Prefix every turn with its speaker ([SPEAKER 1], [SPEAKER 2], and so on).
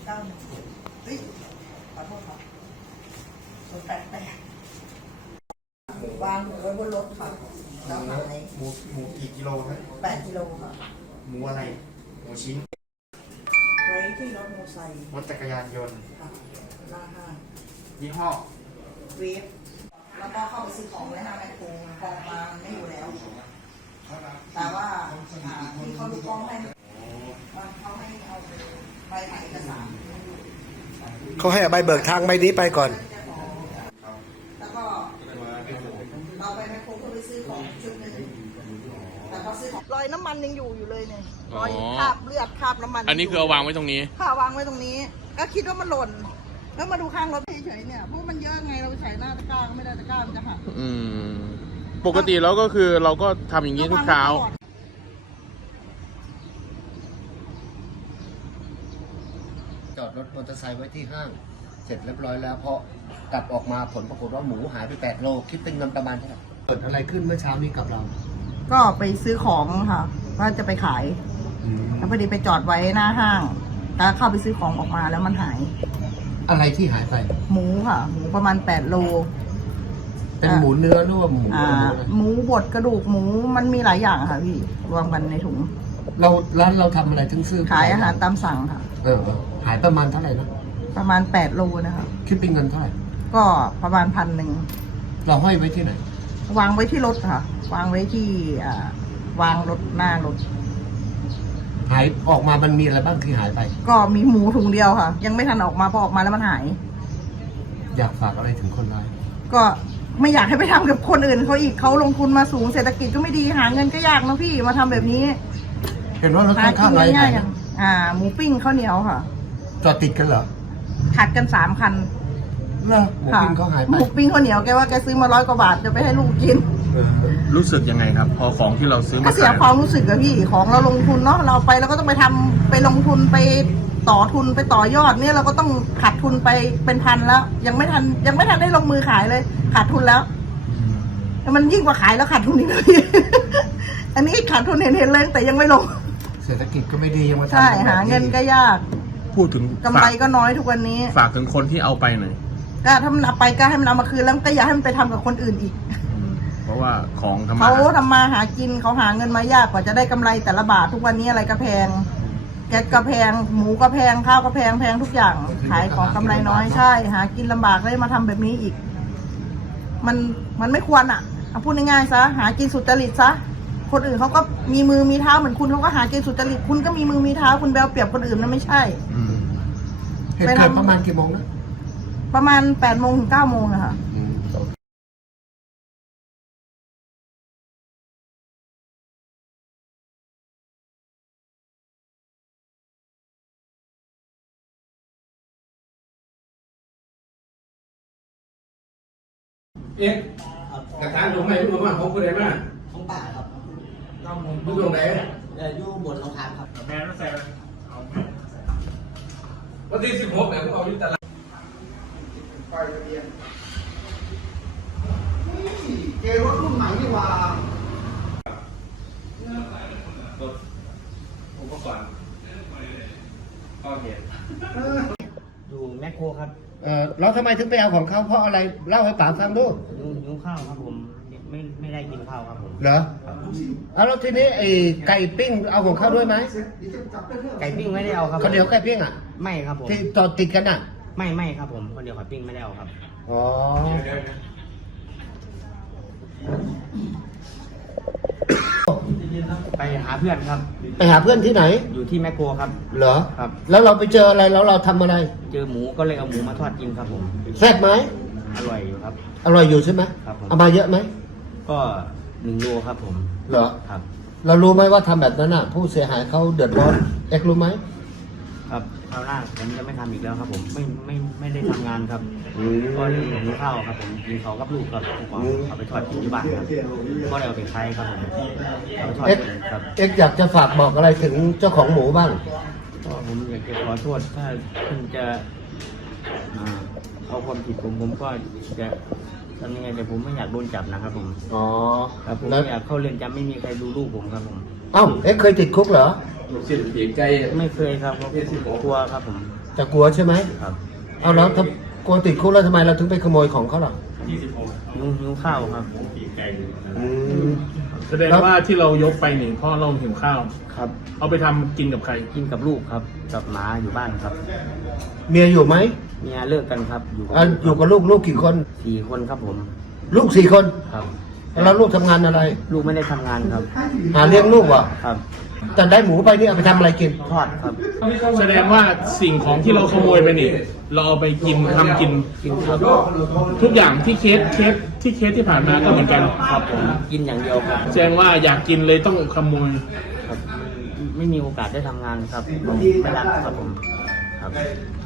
[SPEAKER 1] 91เฮ้ยขอโทษครับ088วางไว้บนรถค่ะแล้วหาย
[SPEAKER 2] หมูกี่กิโลครับ
[SPEAKER 1] 8 กิโลค่ะ
[SPEAKER 2] หมูอะไรหมูชิ้น
[SPEAKER 1] ไว้ที่รถมอเตอร์ไซค์
[SPEAKER 2] รถจักรยานยนต์
[SPEAKER 1] ค่ะหน้าห้าง
[SPEAKER 2] ยี่ห้อ
[SPEAKER 1] เวฟแล้วก็เข้าไปซื้อของไว้หน้าแมคโครกองมามันไม่อยู่แล้ว แต่ว่าที่เขาดูกล้องให้มันเขาให้เอาใบถ่ายเอกสาร
[SPEAKER 3] เขาให้เอาใบเบิกทางใบนี้ไปก่อน
[SPEAKER 1] แล้วก็เราไปแมคโครเพื่อไปซื้อของชุดหนึ่งแต่พอซื้อของรอยน้ำมันยังอยู่เลยเนี่ยรอยคราบเลือดคราบน้ำมัน
[SPEAKER 4] อันนี้คือเอาวางไว้ตรงนี้
[SPEAKER 1] ค่ะวางไว้ตรงนี้ก็คิดว่ามันหล่นแล้วมาดูข้างรถเฉยๆเนี่ยเพราะมันเยอะไงเราไปใส่หน้าตะกร้าไม่ได้ตะกร้ามันจะหัก
[SPEAKER 4] ปกติแล้วก็คือเราก็ทำอย่างนี้ทุกเช้า
[SPEAKER 3] จอดรถมอเตอร์ไซค์ไว้ที่ห้าง เสร็จเรียบร้อยแล้วพอกลับออกมาผลปรากฏว่าหมูหายไป8 โลคิดเป็นเงินประมาณเท่าไหร่เกิดอะไรขึ้นเมื่อเช้านี้กับเรา
[SPEAKER 1] ก็ไปซื้อของค่ะว่าจะไปขายแล้วพอดีไปจอดไว้หน้าห้างแล้วเข้าไปซื้อของออกมาแล้วมันหาย
[SPEAKER 3] อะไรที่หายไป
[SPEAKER 1] หมูค่ะหมูประมาณ8 โล
[SPEAKER 3] เป็นหมูเนื้อหรือว่าหมูอะไร
[SPEAKER 1] หมูบดกระดูกหมูมันมีหลายอย่างค่ะพี่รวมกันในถุง
[SPEAKER 3] ร้านเราทำอะไรถึงซื้อ
[SPEAKER 1] ขายอาหารตามสั่งค่ะ
[SPEAKER 3] หายประมาณเท่าไหร่นะ
[SPEAKER 1] ประมาณ8 โลนะคะ
[SPEAKER 3] คิดเป็นเงินเท่าไหร่
[SPEAKER 1] ก็ประมาณ1,000
[SPEAKER 3] เราห้อยไว้ที่ไหน
[SPEAKER 1] วางไว้ที่รถค่ะ วางไว้ที่วางรถหน้ารถ
[SPEAKER 3] หายออกมามันมีอะไรบ้างที่หายไป
[SPEAKER 1] ก็มีหมูถุงเดียวค่ะ ยังไม่ทันออกมาพอออกมาแล้วมันหาย
[SPEAKER 3] อยากฝากอะไรถึงคนร้าย
[SPEAKER 1] ก็ไม่อยากให้ไปทำกับคนอื่นเขาอีกเขาลงทุนมาสูงเศรษฐกิจก็ไม่ดีหาเงินก็ยากนะพี่มาทำแบบนี้
[SPEAKER 3] เห็นว่ารถข้างๆอะไร
[SPEAKER 1] ง่าย
[SPEAKER 3] หาย
[SPEAKER 1] ๆหมูปิ้งข้าวเหนียวค่ะ
[SPEAKER 3] จอดติดกันเหรอ
[SPEAKER 1] ถัดกัน3 คัน
[SPEAKER 3] เหรอหมูปิ้งเขาหาย
[SPEAKER 1] ห
[SPEAKER 3] ไป
[SPEAKER 1] มูปิ้งข้าวเหนียวแกว่าแกซื้อมา100 กว่าบาทจะไปให้ลูกกิน
[SPEAKER 4] รู้สึกยังไงครับ พอของที่เราซื้อ
[SPEAKER 1] ก็
[SPEAKER 4] มา
[SPEAKER 1] เสียความรู้สึกอะพี่ของเราลงทุนเนาะเราไปเราก็ต้องไปทำไปลงทุนไปต่อทุนไปต่อยอดเนี่ยเราก็ต้องขาดทุนไปเป็นพันแล้ว ยังไม่ทันได้ลงมือขายเลยขาดทุนแล้วแต่มันยิ่งกว่าขายแล้วขาดทุนอีกเลยพี่ อันนี้ขาดทุนเห็นเลยแต่ยังไม่ลง
[SPEAKER 3] เศรษฐกิจก็ไม่ดียังมาทำ
[SPEAKER 1] ใช่หาเงินก็ยาก
[SPEAKER 4] พูดถึง
[SPEAKER 1] กำไรก็น้อยทุกวันนี้
[SPEAKER 4] ฝากถึงคนที่เอาไปหน่อย
[SPEAKER 1] ก็ถ้ามันเอาไปก็ให้มันเอามาคืนแล้วก็อย่าให้มันไปทำกับคนอื่นอีก
[SPEAKER 4] เพราะว่าของธรรม
[SPEAKER 1] เขาทำมาหากินเขาหาเงินมายากกว่าจะได้กำไรแต่ละบาททุกวันนี้อะไรก็แพงแก๊สก็แพงหมูก็แพงข้าวก็แพงทุกอย่างขายของกำไรน้อยใช่ หากินลำบากเลยมาทำแบบนี้อีก มันไม่ควรอ่ะเอาพูดง่ายๆซะหากินสุจริตซะคนอื่นเขาก็มีมือมีเท้าเหมือนคุณเขาก็หากินสุจริตคุณก็มีมือมีเท้าคุณแบลเปรียบคนอื่นนั่นไม่ใช่
[SPEAKER 3] เหตุเกิดประมาณกี่โมงนะ
[SPEAKER 1] ประมาณ8 โมงถึง 9 โมงอะค่ะ
[SPEAKER 5] เอ๊ะหลักฐานตรงไหนรู้ว่าของคุณได้มา
[SPEAKER 6] ของป่าครับ
[SPEAKER 5] ดูตรงไหน
[SPEAKER 6] อยู่บนรองเท้าครับ
[SPEAKER 5] แม่ไม่ใส่วันที่16เนี่ยผมเอาอยู่ตลาด
[SPEAKER 3] เกรถรุ่นไหนนี่วะ
[SPEAKER 5] อุปกรณ์ก็เห็น
[SPEAKER 6] อยู่แมคโครครับ
[SPEAKER 3] เราทำไมถึงไปเอาของเขาเพราะอะไรเล่าให้ป๋าฟังดู
[SPEAKER 6] หิวข้าวครับผมไม่ได้กินข้าวครับผม
[SPEAKER 3] เหรอเอาแล้วทีนี้ไอ้ไก่ปิ้งเอาของเขาด้วยไหม
[SPEAKER 6] ไก่ปิ้งไม่ได้เอาครับ
[SPEAKER 3] คนเดียวไก่ปิ้งอ่ะ
[SPEAKER 6] ไม่ครับผม
[SPEAKER 3] ที่จอดติดกันอ่ะ
[SPEAKER 6] ไม่ครับผมคนเดียวไก่ปิ้งไม่ได้เอาครับ
[SPEAKER 3] อ๋อ
[SPEAKER 6] ไปหาเพื่อนครับ
[SPEAKER 3] ไปหาเพื่อนที่ไหน
[SPEAKER 6] อยู่ที่แมคโครครับ
[SPEAKER 3] เหรอ
[SPEAKER 6] ครับ
[SPEAKER 3] แล้วเราไปเจออะไรแล้วเราทำอะไร
[SPEAKER 6] เจอหมูก็เลยเอาหมูมาทอดกินครับผม
[SPEAKER 3] แซ่บไหม
[SPEAKER 6] อร่อยอยู่ครับ
[SPEAKER 3] อร่อยอยู่ใช่ไหม
[SPEAKER 6] ครับผม
[SPEAKER 3] เอามาเยอะไหม
[SPEAKER 6] ก็1 โลครับผม
[SPEAKER 3] เหรอ
[SPEAKER 6] ครับ
[SPEAKER 3] เรารู้ไหมว่าทำแบบนั้นอ่ะ ผู้เสียหายเขาเดือดร้อนเอ็กรู้ไหม
[SPEAKER 6] ครับคราวหน้าผมจะไม่ทำอีกแล้วครับผมไม่ได้ทำงานครับก็เลยหิวข้าวครับผมกินข้าวกับลูกครับผมเอาไปทอดกินที่บ้านครับก็เลยเอาไปใช้ครับผมเอาไปทอด
[SPEAKER 3] เอ็ก
[SPEAKER 6] กินครับ
[SPEAKER 3] เอ็กอยากจะฝากบอกอะไรถึงเจ้าของหมูบ้าง
[SPEAKER 6] ก็ผมอยากจะขอโทษถ้าเพิ่งจะเอาความผิดผมก็จะทำยังไงแต่ผมไม่อยากโดนจับนะครับผม
[SPEAKER 3] อ๋อ
[SPEAKER 6] ครับผม
[SPEAKER 3] แล้ว
[SPEAKER 6] ไม่อยากเข้าเรือนจำไม่มีใครดูลูกผมครับผม
[SPEAKER 3] เอ้าเอ็กเคยติดคุกเหรอ
[SPEAKER 5] ลูกศิษย์เพียงใจ
[SPEAKER 6] ไม่เคยครับเพราะผมกลัวครับผม
[SPEAKER 3] แต่กลัวใช่ไหม
[SPEAKER 6] ครับ
[SPEAKER 3] เอาแล้วถ้ากลัวติดคุกแล้วทำไมเราถึงไปขโมยของเขาล่ะ
[SPEAKER 6] หิวข้าวครับ
[SPEAKER 3] อืม
[SPEAKER 4] แสดงว่าที่เรายกไปนี่เพราะเราหิวข้าว
[SPEAKER 6] ครับ
[SPEAKER 4] เอาไปทำกินกับใคร
[SPEAKER 6] กินกับลูกครับ กับหมาอยู่บ้านครับ
[SPEAKER 3] เมียอยู่ไหม
[SPEAKER 6] เมียเลิกกันครับ อยู่กับ
[SPEAKER 3] อยู่กับลูกกี่คน
[SPEAKER 6] 4 คนครับผม
[SPEAKER 3] ลูก4 คน
[SPEAKER 6] ครับ
[SPEAKER 3] แล้วลูกทำงานอะไร
[SPEAKER 6] ลูกไม่ได้ทำงานครับ
[SPEAKER 3] หาเลี้ยงลูกเหรอ
[SPEAKER 6] ครับ
[SPEAKER 3] แต่ได้หมูไปนี่เอาไปทำอะไรกิน
[SPEAKER 6] ทอดครับ
[SPEAKER 4] แสดงว่าสิ่งของที่เราขโมยไปนี่เราเอาไปกินทำกิน
[SPEAKER 6] กินครับ
[SPEAKER 4] ทุกอย่างที่เคสที่ผ่านมาก็เหมือนกัน
[SPEAKER 6] ครับผมกินอย่างเดียวครับ
[SPEAKER 4] แสดงว่าอยากกินเลยต้องขโมย
[SPEAKER 6] ครับ ไม่มีโอกาสได้ทำงานครับผมไม่รักครับผมครับ